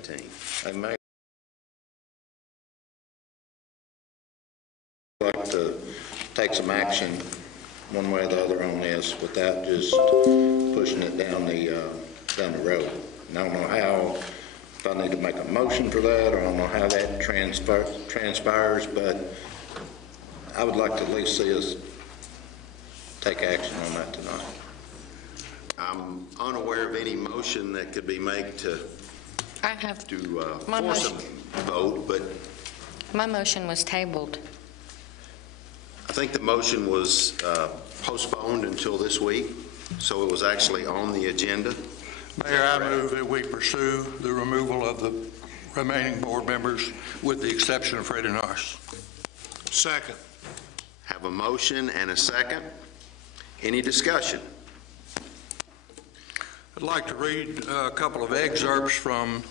2017. Hey, Mayor, I'd like to take some action one way or the other on this without just pushing it down the road. And I don't know how, if I need to make a motion for that, or I don't know how that transpires, but I would like to at least see us take action on that tonight. I'm unaware of any motion that could be made to force a vote, but my motion was tabled. I think the motion was postponed until this week, so it was actually on the agenda. Mayor, I move that we pursue the removal of the remaining board members with the exception of Freddie Norris. Second. Have a motion and a second. Any discussion? I'd like to read a couple of excerpts from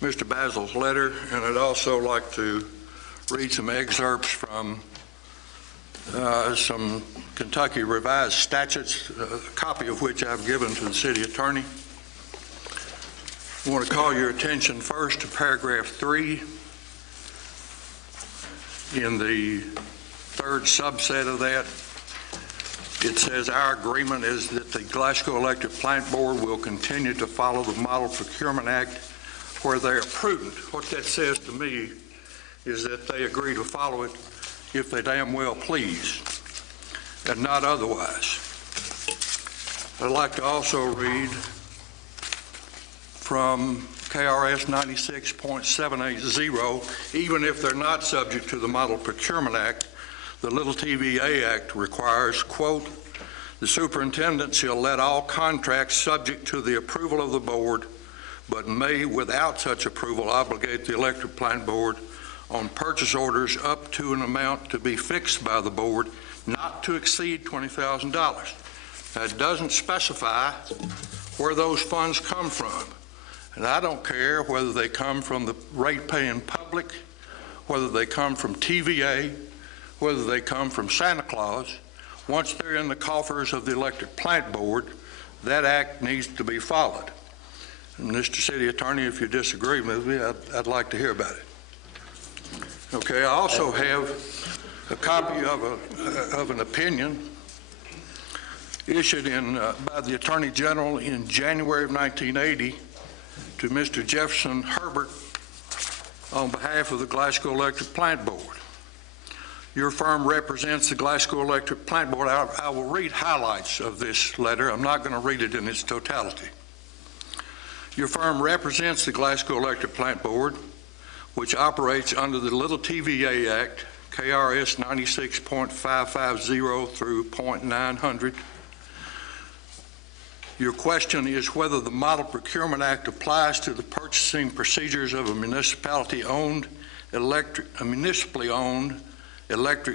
Mr. Basil's letter, and I'd also like to read some excerpts from some Kentucky revised statutes, a copy of which I've given to the city attorney. I want to call your attention first to paragraph 3 in the third subset of that. It says, our agreement is that the Glasgow Electric Plant Board will continue to follow the Model Procurement Act where they are prudent. What that says to me is that they agree to follow it if they damn well please, and not otherwise. I'd like to also read from KRS 96.780, even if they're not subject to the Model Procurement Act, the Little TVA Act requires, quote, the superintendent shall let all contracts subject to the approval of the board, but may, without such approval, obligate the electric plant board on purchase orders up to an amount to be fixed by the board, not to exceed $20,000. Now, it doesn't specify where those funds come from. And I don't care whether they come from the rate-paying public, whether they come from TVA, whether they come from Santa Claus. Once they're in the coffers of the electric plant board, that act needs to be followed. And Mr. City Attorney, if you disagree with me, I'd like to hear about it. Okay, I also have a copy of an opinion issued by the Attorney General in January of 1980 to Mr. Jefferson Herbert on behalf of the Glasgow Electric Plant Board. Your firm represents the Glasgow Electric Plant Board. I will read highlights of this letter. I'm not going to read it in its totality. Your firm represents the Glasgow Electric Plant Board, which operates under the Little TVA Act, KRS 96.550 through .900. Your question is whether the Model Procurement Act applies to the purchasing procedures of a municipally owned electric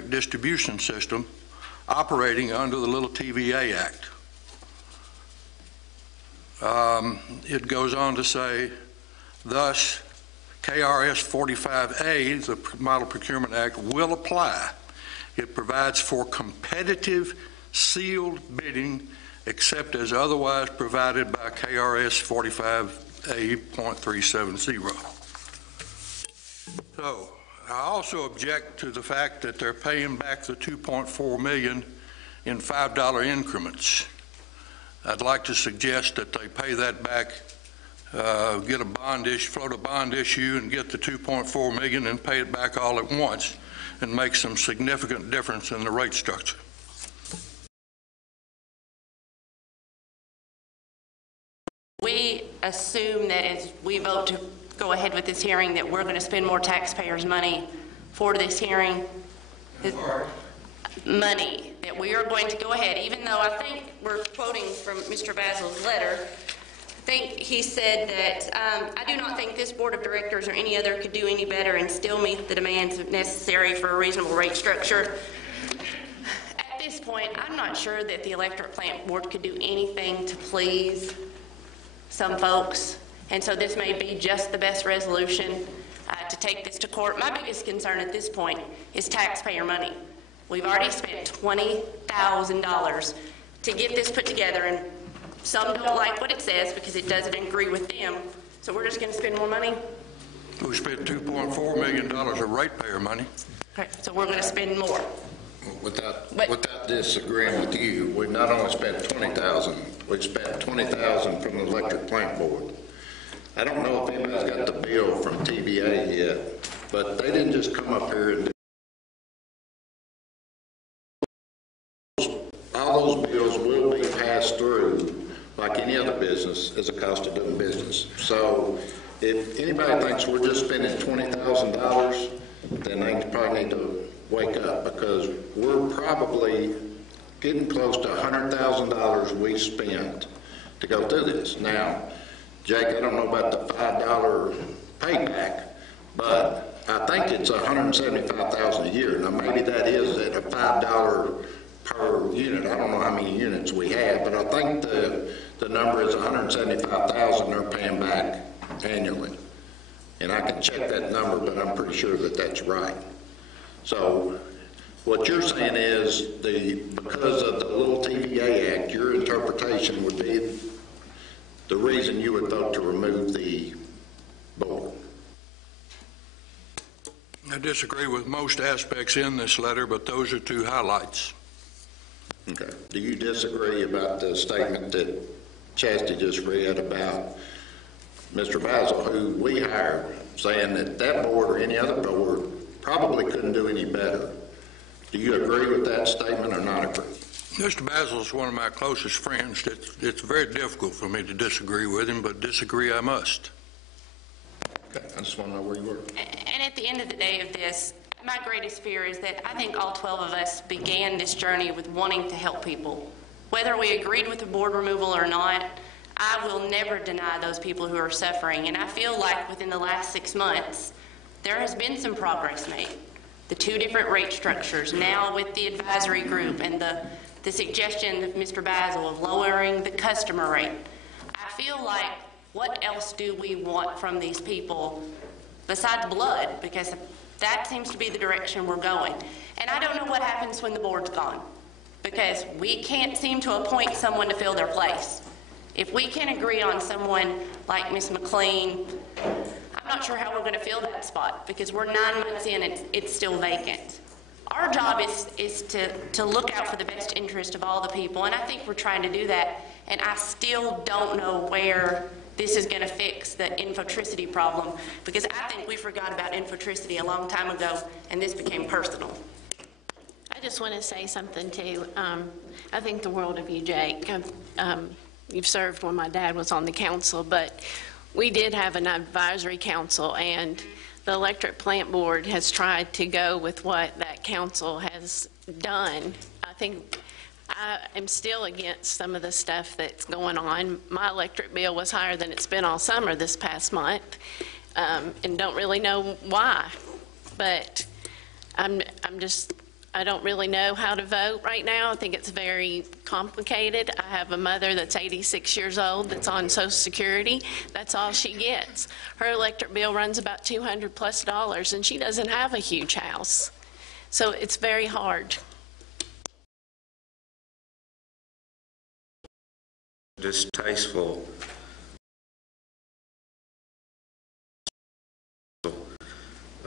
distribution system operating under the Little TVA Act. It goes on to say, thus, KRS 45A, the Model Procurement Act, will apply. It provides for competitive sealed bidding except as otherwise provided by KRS 45A.370. So, I also object to the fact that they're paying back the $2.4 million in $5 increments. I'd like to suggest that they pay that back, get a bond issue, float a bond issue, and get the $2.4 million and pay it back all at once, and make some significant difference in the rate structure. We assume that as we vote to go ahead with this hearing that we're going to spend more taxpayers' money for this hearing. Money that we are going to go ahead, even though I think we're quoting from Mr. Basil's letter. I think he said that I do not think this board of directors or any other could do any better and still meet the demands necessary for a reasonable rate structure. At this point, I'm not sure that the electric plant board could do anything to please some folks, and so this may be just the best resolution to take this to court. My biggest concern at this point is taxpayer money. We've already spent $20,000 to get this put together, and some don't like what it says because it doesn't agree with them, So we're just going to spend more money? We spent $2.4 million of ratepayer money. Okay, so we're going to spend more. Without disagreeing with you, we've not only spent $20,000, we've spent $20,000 from the electric plant board. I don't know if anybody's got the bill from TVA yet, but they didn't just come up here and all those bills will be passed through like any other business as a cost of doing business. So if anybody thinks we're just spending $20,000, then they probably need to wake up, because we're probably getting close to $100,000 we spent to go through this. Now, Jake, I don't know about the $5 payback, but I think it's $175,000 a year. Now, maybe that is at a $5 per unit. I don't know how many units we have, but I think the number is $175,000 they're paying back annually. And I can check that number, but I'm pretty sure that that's right. So what you're saying is because of the little TVA Act, your interpretation would be the reason you would vote to remove the board. I disagree with most aspects in this letter, but those are two highlights. Okay. Do you disagree about the statement that Chastity just read about Mr. Basil, who we hired, saying that that board or any other board probably couldn't do any better? Do you agree with that statement or not agree? Mr. Basil is one of my closest friends. It's very difficult for me to disagree with him, but disagree I must. Okay. I just want to know where you were. And at the end of the day of this, my greatest fear is that I think all 12 of us began this journey with wanting to help people. Whether we agreed with the board removal or not, I will never deny those people who are suffering. And I feel like within the last 6 months, there has been some progress made. The 2 different rate structures, now with the advisory group, and the suggestion of Mr. Basil of lowering the customer rate. I feel like, what else do we want from these people besides blood? Because that seems to be the direction we're going. And I don't know what happens when the board's gone, because we can't seem to appoint someone to fill their place. If we can agree on someone like Ms. McLean, I'm not sure how we're going to fill that spot, because we're 9 months in, it's still vacant. Our job is to look out for the best interest of all the people, and I think we're trying to do that, and I still don't know where this is going to fix the infotricity problem, because I think we forgot about infotricity a long time ago, and this became personal. I just want to say something too. I think the world of you, Jake. You've served when my dad was on the council, but we did have an advisory council, and the electric plant board has tried to go with what that council has done. I think I am still against some of the stuff that's going on. My electric bill was higher than it's been all summer this past month, and don't really know why. But I don't really know how to vote right now. I think it's very complicated. I have a mother that's 86 years old that's on Social Security. That's all she gets. Her electric bill runs about $200+, and she doesn't have a huge house. So it's very hard. Distasteful.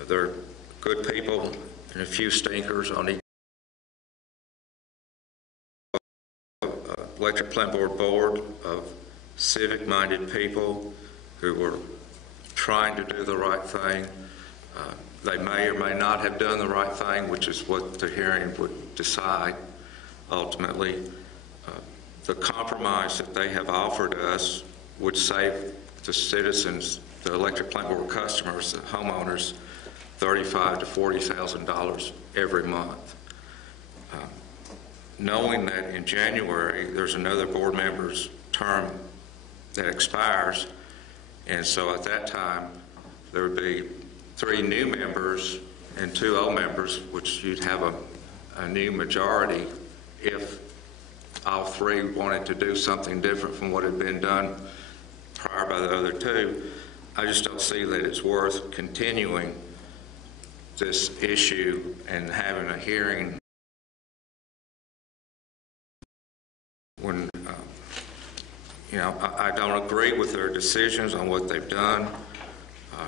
They're good people and a few stinkers on each electric plant board of civic-minded people who were trying to do the right thing. They may or may not have done the right thing, which is what the hearing would decide ultimately. The compromise that they have offered us would save the citizens, the electric plant board customers, the homeowners, $35,000 to $40,000 every month. Knowing that in January there's another board member's term that expires, and so at that time there would be 3 new members and 2 old members, which you'd have a new majority if all 3 wanted to do something different from what had been done prior by the other 2. I just don't see that it's worth continuing this issue and having a hearing when I don't agree with their decisions on what they've done.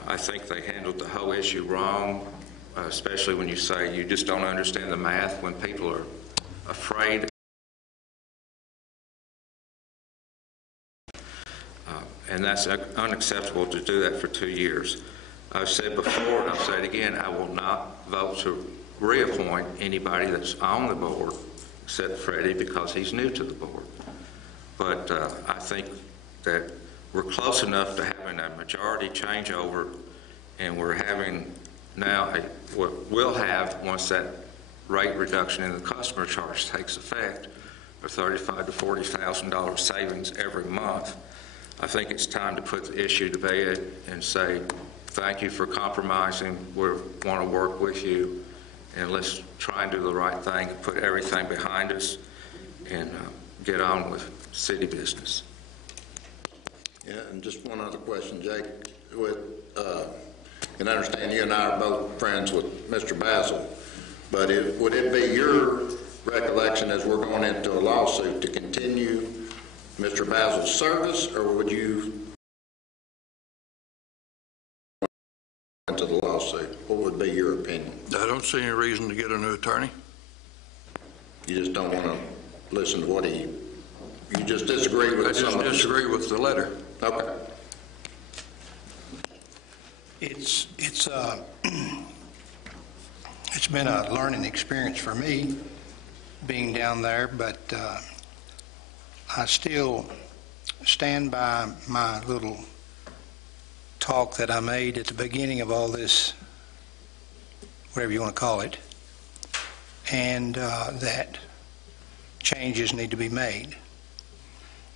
I think they handled the whole issue wrong, especially when you say you just don't understand the math when people are afraid. And that's unacceptable to do that for 2 years. I've said before, and I'll say it again, I will not vote to reappoint anybody that's on the board except Freddie because he's new to the board. But I think that we're close enough to having a majority changeover, and we're having now we'll have, once that rate reduction in the customer charge takes effect, a $35,000 to $40,000 savings every month. I think it's time to put the issue to bed and say, thank you for compromising. We want to work with you, and let's try and do the right thing, put everything behind us, and get on with city business. Yeah, and just one other question, Jake. And I understand you and I are both friends with Mr. Basil, but would it be your recollection as we're going into a lawsuit to continue Mr. Basil's service, or would you into the lawsuit? What would be your opinion? I don't see any reason to get a new attorney. You just don't want to listen to what you just disagree with? I just disagree with the letter. Okay. It's been a learning experience for me being down there, but I still stand by my little talk that I made at the beginning of all this, whatever you want to call it, and that changes need to be made.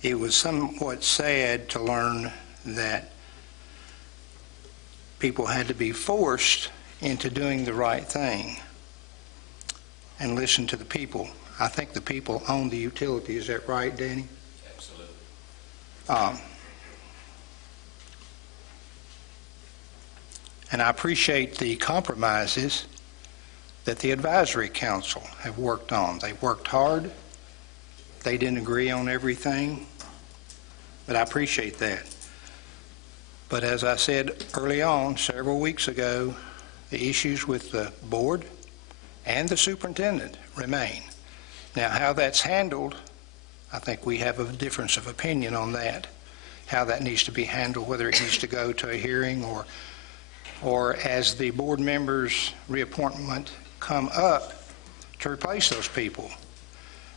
It was somewhat sad to learn that people had to be forced into doing the right thing and listen to the people. I think the people own the utility. Is that right, Danny? Absolutely. And I appreciate the compromises that the advisory council have worked on. They worked hard. They didn't agree on everything, but I appreciate that. But as I said early on, several weeks ago, the issues with the board and the superintendent remain. Now, how that's handled, I think we have a difference of opinion on that, how that needs to be handled, whether it needs to go to a hearing or as the board members' reappointment come up to replace those people.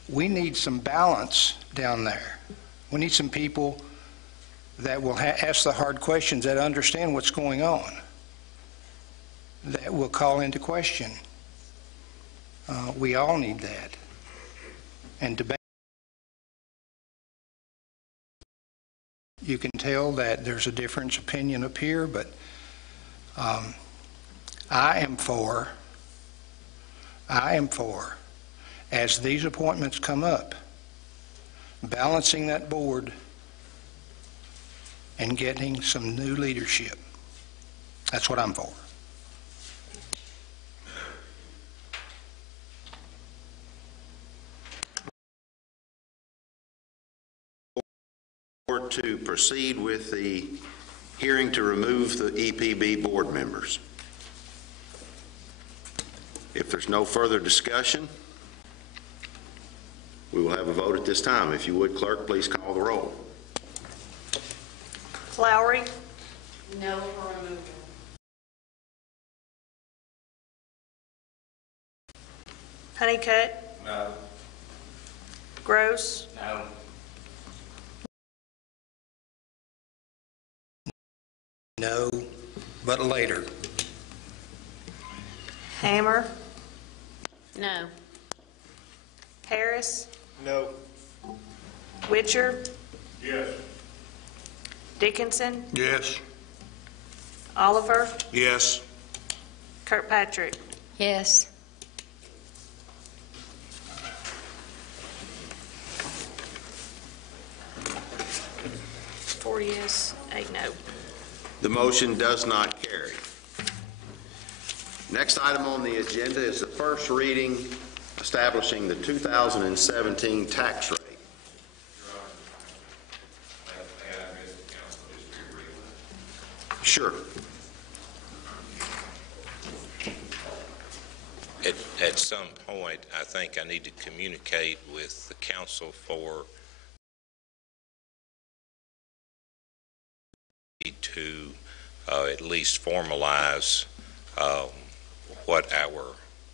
We need some balance down there. We need some people that will ask the hard questions, that understand what's going on, that will call into question. We all need that. And debate. You can tell that there's a difference opinion up here, but I am for, as these appointments come up, balancing that board and getting some new leadership. That's what I'm for. To proceed with the hearing to remove the EPB board members. If there's no further discussion, we will have a vote at this time. If you would, clerk, please call the roll. Lowry? No for removal. Honeycutt? No. Gross? No. No, but later. Hammer? No. Harris? No. Witcher? Yes. Dickinson? Yes. Oliver? Yes. Kirkpatrick? Yes. Four yes, 8 no. The motion does not carry. Next item on the agenda is the first reading establishing the 2017 tax rate. at some point, I think I need to communicate with the council for to at least formalize what our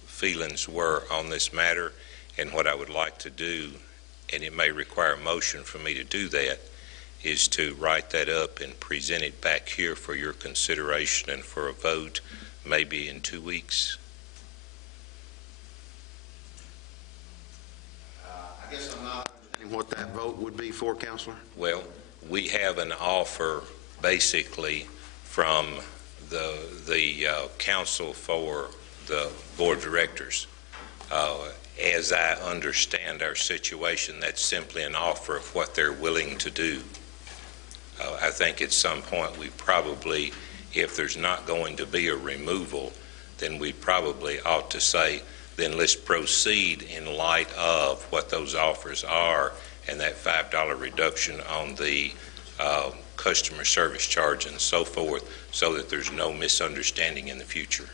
feelings were on this matter and what I would like to do, and it may require a motion for me to do that, is to write that up and present it back here for your consideration and for a vote maybe in 2 weeks. I guess I'm not understanding what that vote would be for, Counselor. Well, we have an offer basically from the council for the board of directors. As I understand our situation, that's simply an offer of what they're willing to do. I think at some point we probably, if there's not going to be a removal, then we probably ought to say, then let's proceed in light of what those offers are and that $5 reduction on the customer service charge and so forth, so that there's no misunderstanding in the future.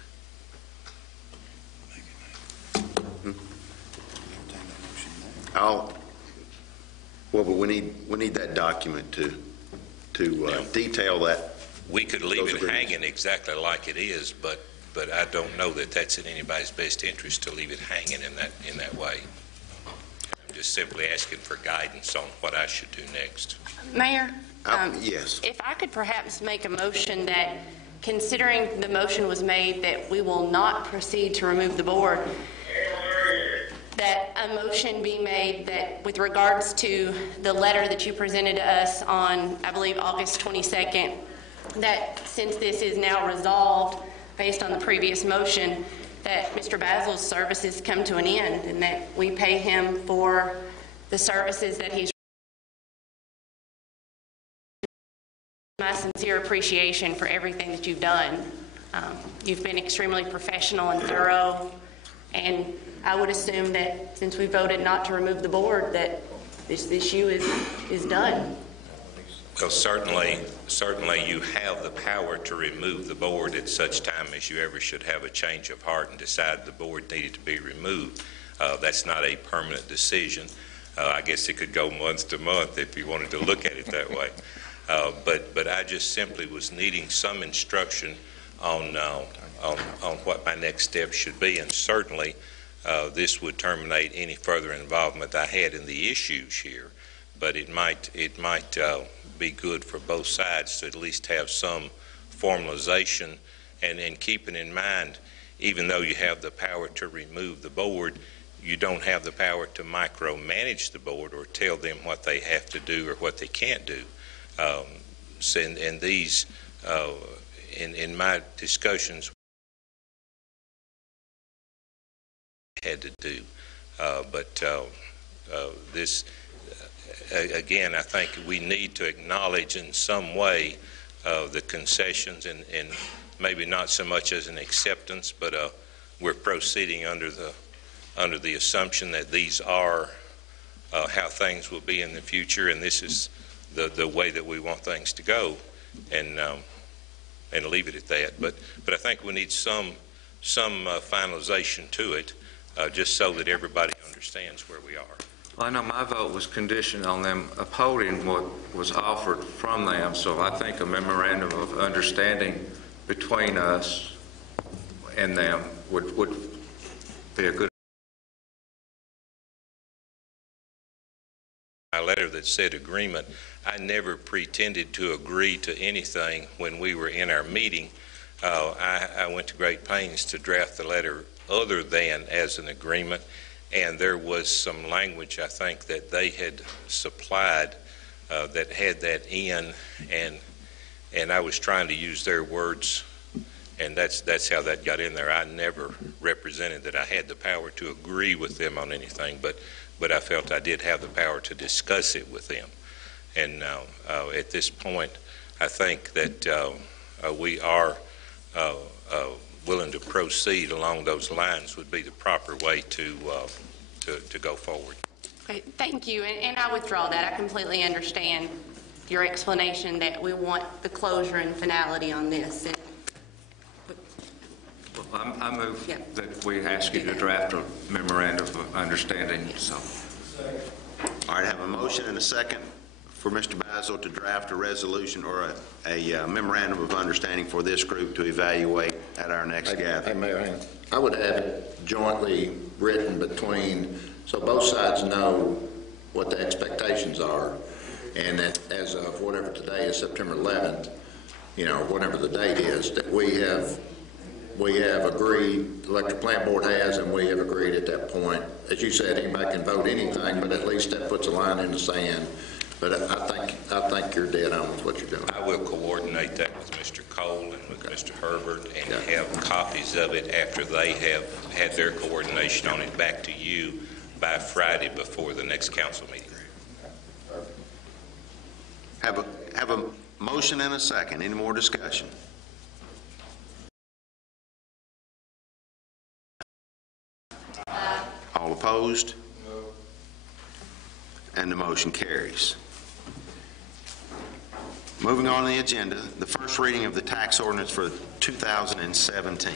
Well, but we need that document to detail that. We could leave it hanging exactly like it is, but I don't know that that's in anybody's best interest to leave it hanging in that way. I'm just simply asking for guidance on what I should do next. Mayor? Yes. If I could perhaps make a motion that, considering the motion was made that we will not proceed to remove the board, that a motion be made that with regards to the letter that you presented to us on, I believe, August 22nd, that since this is now resolved based on the previous motion, that Mr. Basil's services come to an end and that we pay him for the services that he's. My sincere appreciation for everything that you've done. You've been extremely professional and thorough, and I would assume that since we voted not to remove the board, that this issue is done. Well, certainly you have the power to remove the board at such time as you ever should have a change of heart and decide the board needed to be removed. That's not a permanent decision. I guess it could go month to month if you wanted to look at it that way. But I just simply was needing some instruction on what my next step should be, and certainly this would terminate any further involvement I had in the issues here. But it might be good for both sides to at least have some formalization, and keeping in mind, even though you have the power to remove the board, you don't have the power to micromanage the board or tell them what they have to do or what they can't do. And these, in my discussions, had to do. But this, again, I think we need to acknowledge in some way the concessions, and maybe not so much as an acceptance, but we're proceeding under the assumption that these are how things will be in the future, and this is the way that we want things to go, and leave it at that. But I think we need some finalization to it, just so that everybody understands where we are. Well, I know my vote was conditioned on them upholding what was offered from them, so I think a memorandum of understanding between us and them would be a good. My letter that said agreement, I never pretended to agree to anything when we were in our meeting. I went to great pains to draft the letter other than as an agreement, and there was some language, I think, that they had supplied that had that in, and I was trying to use their words, and that's how that got in there. I never represented that I had the power to agree with them on anything, but I felt I did have the power to discuss it with them. And at this point, I think that we are willing to proceed along those lines would be the proper way to go forward. Okay, thank you, and I withdraw that. I completely understand your explanation that we want the closure and finality on this. I'm I move Yep. that we ask you to draft a memorandum of understanding, so. All right, I have a motion and a second for Mr. Basil to draft a resolution or a memorandum of understanding for this group to evaluate at our next Hey, gathering. Mayor, I would have it jointly written between, so both sides know what the expectations are, and that as of whatever today is, September 11th, whatever the date is, that we have agreed, the Electric Plant Board has, and we have agreed at that point. As you said, anybody can vote anything, but at least that puts a line in the sand. But I think you're dead on with what you're doing. I will coordinate that with Mr. Cole and with Mr. Herbert and have copies of it after they have had their coordination on it back to you by Friday before the next council meeting. Have a motion and a second. Any more discussion? All opposed? No. And the motion carries. Moving on to the agenda, the first reading of the tax ordinance for 2017.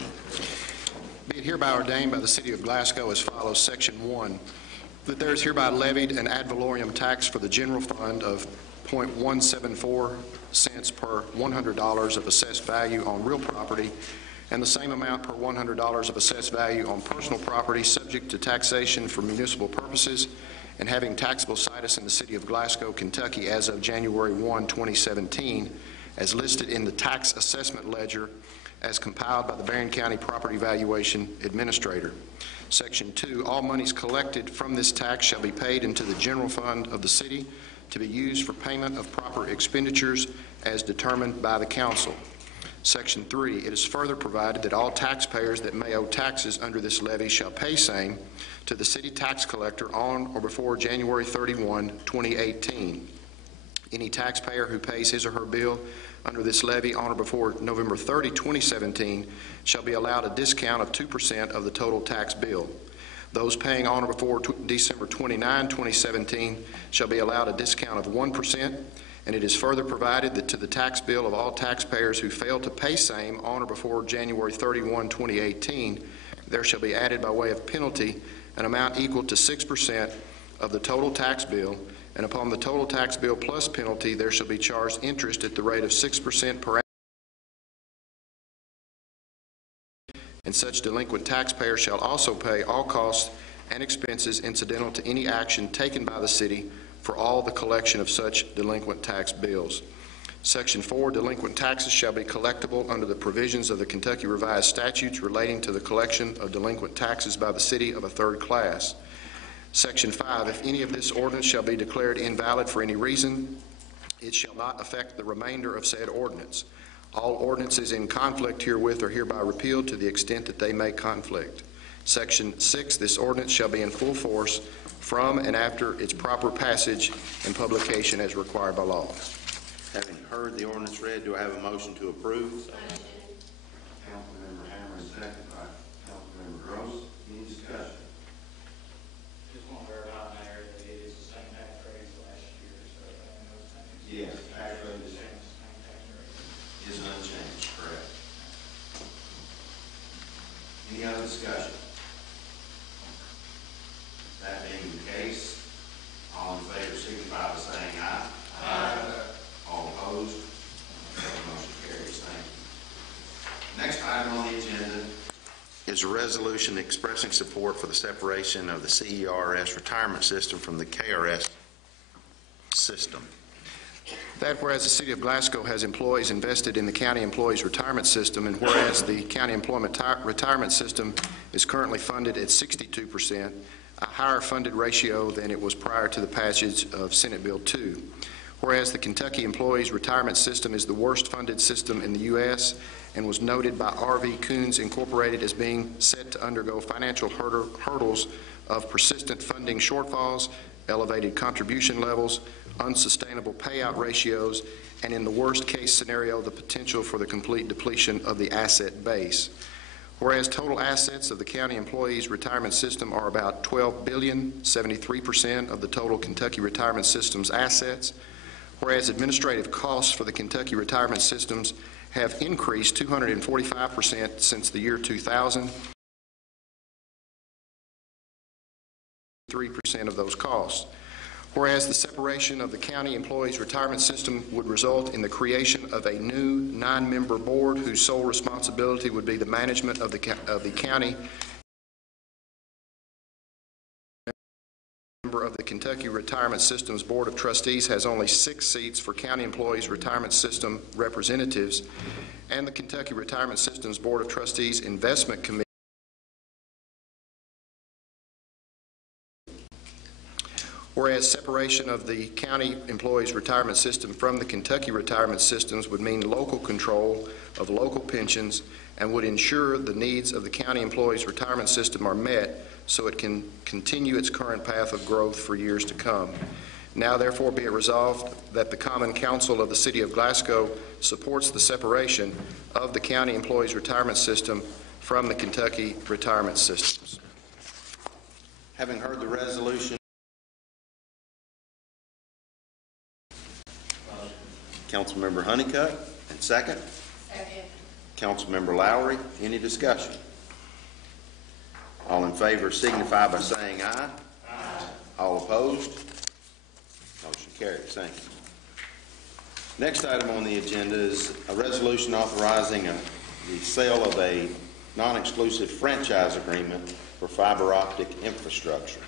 Be it hereby ordained by the City of Glasgow as follows. Section 1, that there is hereby levied an ad valorem tax for the general fund of .174 cents per $100 of assessed value on real property, and the same amount per $100 of assessed value on personal property subject to taxation for municipal purposes and having taxable situs in the City of Glasgow, Kentucky as of January 1, 2017, as listed in the Tax Assessment Ledger as compiled by the Barron County Property Valuation Administrator. Section 2, all monies collected from this tax shall be paid into the general fund of the city to be used for payment of proper expenditures as determined by the council. Section 3, it is further provided that all taxpayers that may owe taxes under this levy shall pay same to the city tax collector on or before January 31, 2018. Any taxpayer who pays his or her bill under this levy on or before November 30, 2017 shall be allowed a discount of 2% of the total tax bill. Those paying on or before December 29, 2017 shall be allowed a discount of 1%. And it is further provided that to the tax bill of all taxpayers who fail to pay same on or before January 31, 2018, there shall be added by way of penalty an amount equal to 6% of the total tax bill, and upon the total tax bill plus penalty, there shall be charged interest at the rate of 6% per annum. And such delinquent taxpayer shall also pay all costs and expenses incidental to any action taken by the city for all the collection of such delinquent tax bills. Section 4, delinquent taxes shall be collectible under the provisions of the Kentucky Revised Statutes relating to the collection of delinquent taxes by the city of a third class. Section 5, if any of this ordinance shall be declared invalid for any reason, it shall not affect the remainder of said ordinance. All ordinances in conflict herewith are hereby repealed to the extent that they may conflict. Section 6, this ordinance shall be in full force from and after its proper passage and publication as required by law. Having heard the ordinance read, do I have a motion to approve? Councilmember Hammer, and second by Councilmember Gross. Any discussion? Just want to verify, Mayor, that it is the same tax rate as last year, so no change. Yes, tax rate Is unchanged, correct. Any other discussion? That being the case, all in favor signify by saying aye. Aye. All opposed? Motion carries. Thank you. Next item on the agenda is a resolution expressing support for the separation of the CERS retirement system from the KRS system. That whereas the City of Glasgow has employees invested in the County Employees Retirement System, and whereas the County Employment Retirement System is currently funded at 62%, a higher funded ratio than it was prior to the passage of Senate Bill 2. Whereas the Kentucky Employees Retirement System is the worst funded system in the U.S. and was noted by R.V. Coons Incorporated as being set to undergo financial hurdles of persistent funding shortfalls, elevated contribution levels, unsustainable payout ratios, and in the worst case scenario, the potential for the complete depletion of the asset base. Whereas total assets of the County Employees Retirement System are about $12 billion, 73% of the total Kentucky Retirement System's assets. Whereas administrative costs for the Kentucky Retirement Systems have increased 245% since the year 2000. 3% of those costs. Whereas the separation of the county employees retirement system would result in the creation of a new 9-member board whose sole responsibility would be the management of the county. Member of the Kentucky Retirement System's Board of Trustees has only 6 seats for county employees retirement system representatives, and the Kentucky Retirement System's Board of Trustees Investment Committee. Whereas separation of the county employees retirement system from the Kentucky retirement systems would mean local control of local pensions and would ensure the needs of the county employees retirement system are met so it can continue its current path of growth for years to come. Now therefore be it resolved that the Common Council of the City of Glasgow supports the separation of the county employees retirement system from the Kentucky retirement systems. Having heard the resolution, Councilmember Honeycutt, and second? Second. Councilmember Lowry, any discussion? All in favor signify by saying aye. Aye. All opposed? Motion carries. Thank you. Next item on the agenda is a resolution authorizing the sale of a non-exclusive franchise agreement for fiber optic infrastructure.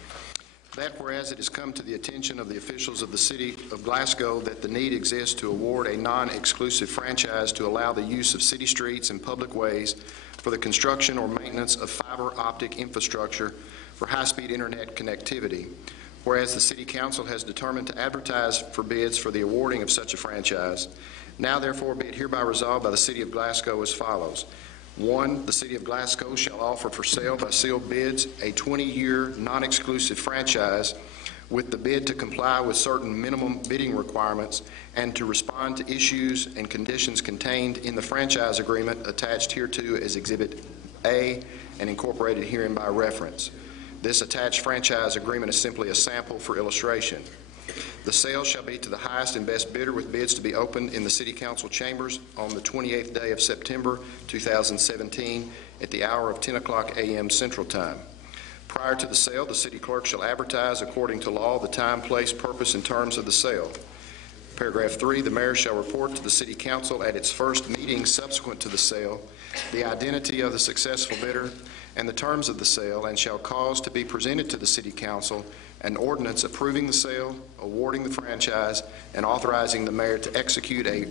That whereas it has come to the attention of the officials of the City of Glasgow that the need exists to award a non-exclusive franchise to allow the use of city streets and public ways for the construction or maintenance of fiber optic infrastructure for high-speed internet connectivity. Whereas the City Council has determined to advertise for bids for the awarding of such a franchise, now therefore be it hereby resolved by the City of Glasgow as follows. 1, the City of Glasgow shall offer for sale by sealed bids a 20-year non-exclusive franchise with the bid to comply with certain minimum bidding requirements and to respond to issues and conditions contained in the franchise agreement attached hereto as Exhibit A and incorporated herein by reference. This attached franchise agreement is simply a sample for illustration. The sale shall be to the highest and best bidder, with bids to be opened in the City Council chambers on the 28th day of September 2017 at the hour of 10 o'clock a.m. Central Time. Prior to the sale, the City Clerk shall advertise according to law the time, place, purpose, and terms of the sale. Paragraph 3, the Mayor shall report to the City Council at its first meeting subsequent to the sale the identity of the successful bidder and the terms of the sale, and shall cause to be presented to the City Council an ordinance approving the sale, awarding the franchise, and authorizing the Mayor to execute a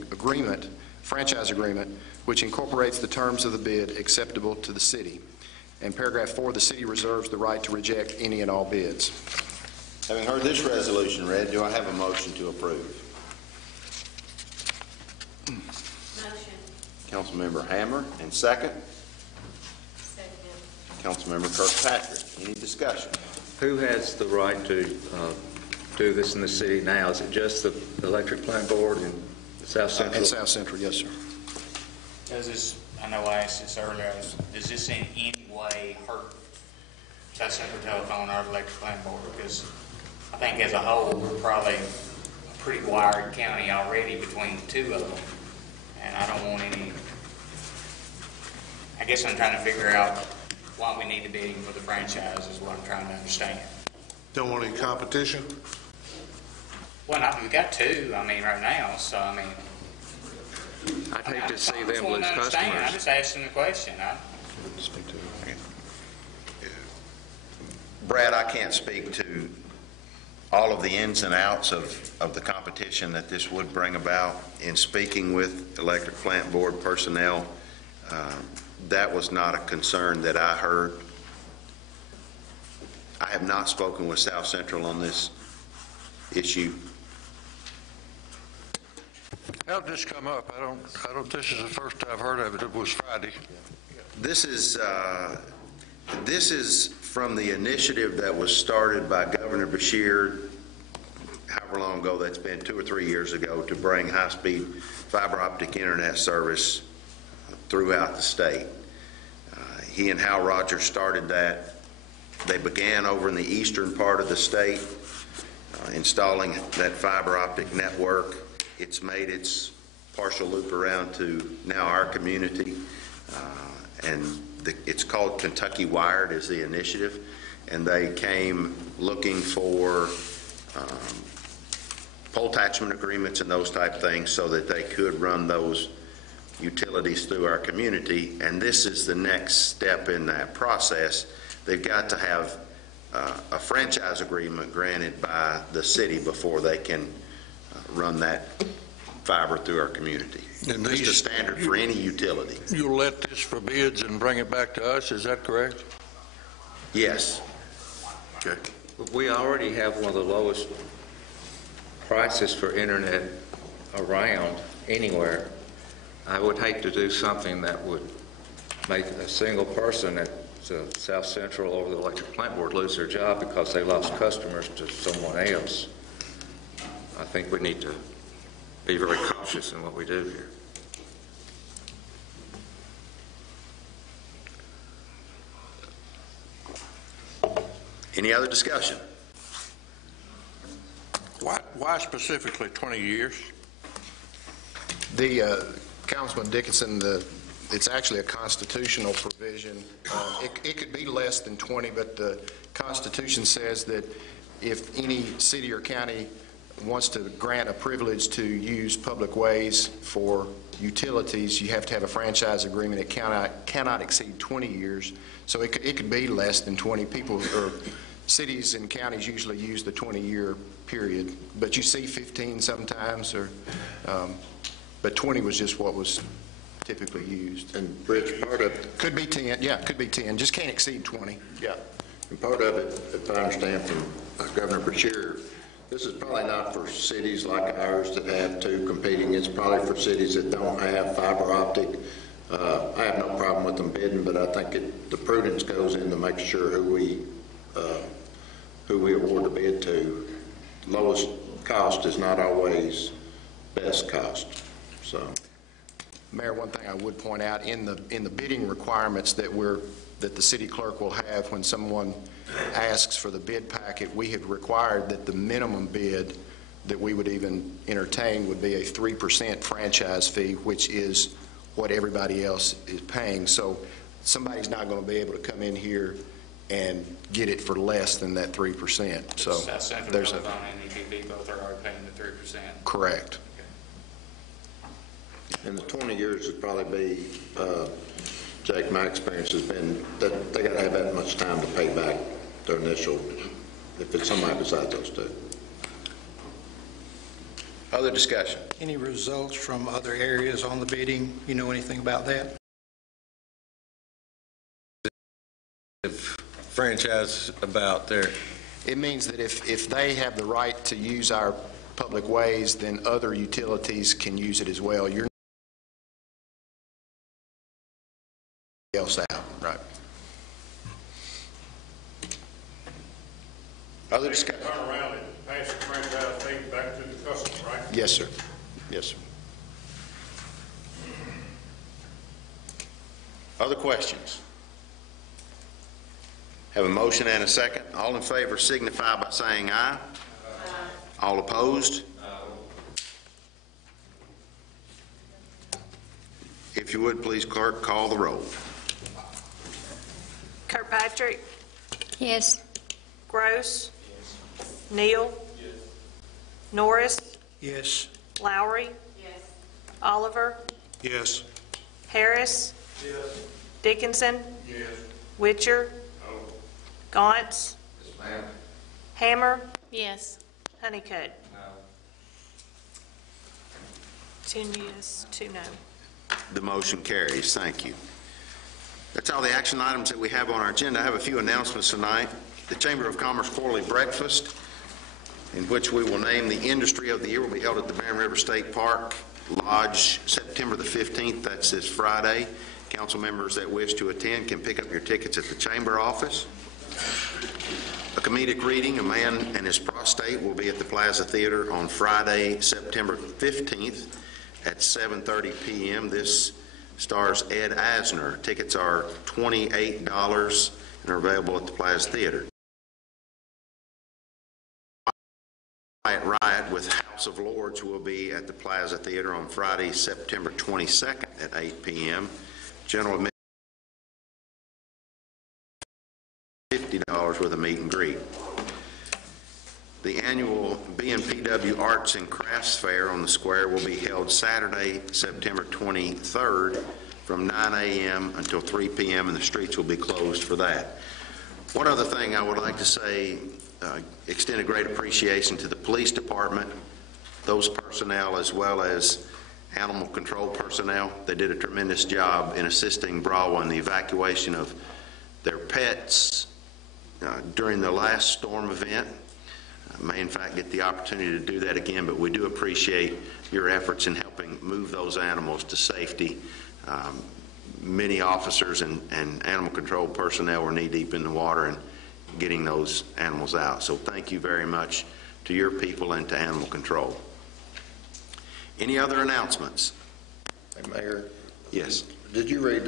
franchise agreement, which incorporates the terms of the bid acceptable to the City. And paragraph 4, the City reserves the right to reject any and all bids. Having heard this resolution read, do I have a motion to approve? Motion. Councilmember Hammer, and second? Second. Councilmember Kirkpatrick. Any discussion? Who has the right to do this in the city now? Is it just the Electric Plant Board in South Central? In South Central, yes, sir. Does this, I know I asked this earlier, does this in any way hurt South Central Telephone or the Electric Plant Board? Because I think as a whole, we're probably a pretty wired county already between the two of them. And I don't want any, I guess I'm trying to figure out why we need the bidding for the franchise is what I'm trying to understand. Don't want any competition? Well, we've got two, I mean, right now, so I mean. I'd hate to see I them lose customers. I'm just asking the question. Brad, I can't speak to all of the ins and outs of the competition that this would bring about. In speaking with Electric Plant Board personnel, that was not a concern that I heard. I have not spoken with South Central on this issue. How did this come up? This is the first I've heard of it. It was Friday. This is from the initiative that was started by Governor Beshear, however long ago that's been, 2 or 3 years ago, to bring high-speed fiber optic internet service throughout the state. He and Hal Rogers started that. They began over in the eastern part of the state, installing that fiber optic network. It's made its partial loop around to now our community. And it's called Kentucky Wired is the initiative. And they came looking for pole attachment agreements and those type things so that they could run those utilities through our community. And this is the next step in that process. They've got to have a franchise agreement granted by the city before they can run that fiber through our community. And Just a standard for any utility. You'll let this for bids and bring it back to us, is that correct? Yes. Okay. We already have one of the lowest prices for internet around anywhere. I would hate to do something that would make a single person at South Central or the Electric Plant Board lose their job because they lost customers to someone else. I think we need to be very cautious in what we do here. Any other discussion? Why specifically 20 years? The Councilman Dickinson, it's actually a constitutional provision. It could be less than 20, but the Constitution says that if any city or county wants to grant a privilege to use public ways for utilities, you have to have a franchise agreement. It cannot exceed 20 years. So it could be less than 20. People or cities and counties usually use the 20-year period, but you see 15 sometimes, but 20 was just what was typically used. And Rich, part of Could be 10, yeah, could be 10, just can't exceed 20. Yeah. and part of it, if I understand from Governor Beshear, this is probably not for cities like ours that have two competing. It's probably for cities that don't have fiber optic. I have no problem with them bidding, but I think the prudence goes in to make sure who we award the bid to. Lowest cost is not always best cost. So, Mayor, one thing I would point out in the bidding requirements that the city clerk will have when someone asks for the bid packet, we have required that the minimum bid that we would even entertain would be a 3% franchise fee, which is what everybody else is paying. So somebody's not going to be able to come in here and get it for less than that 3%. So there's Telephone and EPB both are already paying the 3%. Correct. and the 20 years would probably be, Jake, my experience has been that they got to have that much time to pay back their initial, if it's somebody besides those two. Other discussion? Any results from other areas on the bidding? You know anything about that? Franchise about there. It means that if they have the right to use our public ways, then other utilities can use it as well. You're else out, right? Other discussion? Turn around and pass the franchise fee back to the customer, right? Yes, sir. Yes, sir. Other questions? Have a motion and a second. All in favor signify by saying aye. All opposed? If you would, please, clerk, call the roll. Kirkpatrick, Yes. Gross, Neal, Norris, Yes. Lowry, Oliver, Yes. Harris, Dickinson, Witcher, Gauntz, Hammer, Yes. Honeycutt. 10 yes, 2 no. The motion carries. Thank you. That's all the action items that we have on our agenda. I have a few announcements tonight. The Chamber of Commerce Quarterly Breakfast, in which we will name the Industry of the Year, will be held at the Barren River State Park Lodge September the 15th. That's this Friday. Council members that wish to attend can pick up your tickets at the Chamber office. A comedic reading, A Man and His Prostate, will be at the Plaza Theater on Friday, September 15th at 7:30 p.m. This stars Ed Asner. Tickets are $28 and are available at the Plaza Theater. Riot with House of Lords will be at the Plaza Theater on Friday, September 22nd at 8 p.m. General admission $50 with a meet and greet. The annual BNPW Arts and Crafts Fair on the square will be held Saturday, September 23rd from 9 a.m. until 3 p.m. and the streets will be closed for that. One other thing I would like to say, extend a great appreciation to the police department, those personnel as well as animal control personnel. They did a tremendous job in assisting Bravo in the evacuation of their pets during the last storm event. May in fact get the opportunity to do that again, but we do appreciate your efforts in helping move those animals to safety. Many officers and animal control personnel were knee-deep in the water and getting those animals out. So thank you very much to your people and to animal control. Any other announcements? Hey, Mayor? Yes. Did you read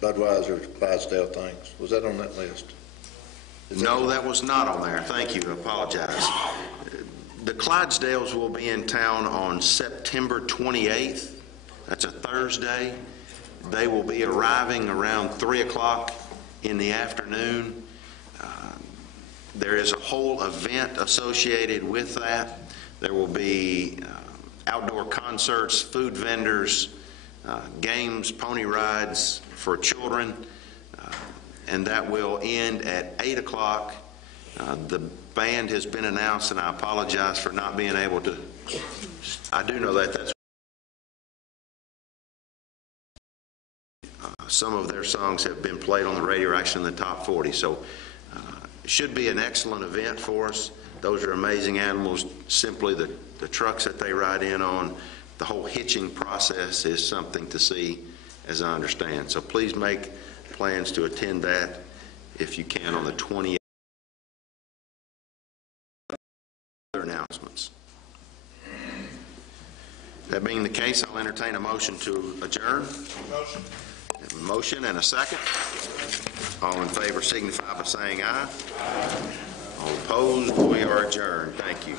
Budweiser's Clydesdale things? Was that on that list? No, that was not on there. Thank you. I apologize. The Clydesdales will be in town on September 28th. That's a Thursday. They will be arriving around 3 o'clock in the afternoon. There is a whole event associated with that. There will be outdoor concerts, food vendors, games, pony rides for children. And that will end at 8 o'clock. The band has been announced, and I apologize for not being able to. I do know that's some of their songs have been played on the radio, actually in the top 40. So it should be an excellent event for us. Those are amazing animals. Simply the trucks that they ride in on, the whole hitching process is something to see, as I understand. So please make plans to attend that if you can on the 28th. Other announcements. That being the case, I'll entertain a motion to adjourn. Motion. A motion and a second. All in favor signify by saying aye. All opposed, we are adjourned. Thank you.